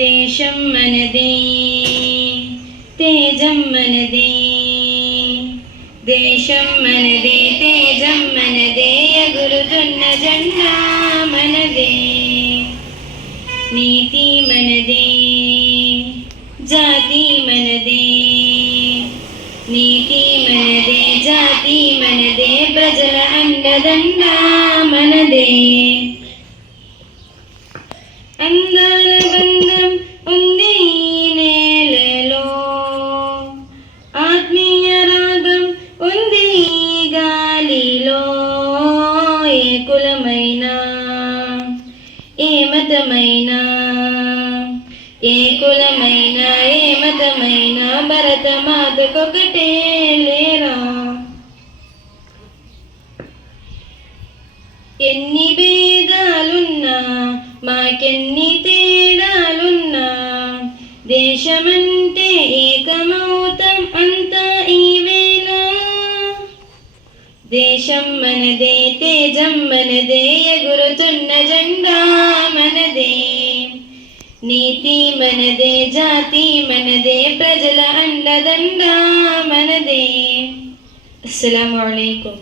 దేశం మనదే తేజం మనదే, దేశం మనదే తేజం మనదే, ఎగురుతున్న జెండా మనదే. నీతి మనదే జాతి మనదే, నీతి మనదే జాతి మనదే, ప్రజల అండదండ మనదే. అందాల బంధం ఉంది ఈ నేలలో, ఆత్మీయ రాగం ఉంది ఈ గాలిలో. ఏ కులమైనా ఏ మతమైనా, ఏ కులమైనా ఏ మతమైనా, భరత మాతకొకటే లేరా. ఎన్ని భేదాలున్నా మాకెన్ని తేడాలున్నా, దేశమంటే ఏకమౌతం అంతా ఈవేళ. దేశం మనదే తేజం మనదే, ఎగురుతున్న జెండా మనదే. నీతి మనదే జాతి మనదే, ప్రజల అండదండ మనదే. అస్సలాము అలైకుం.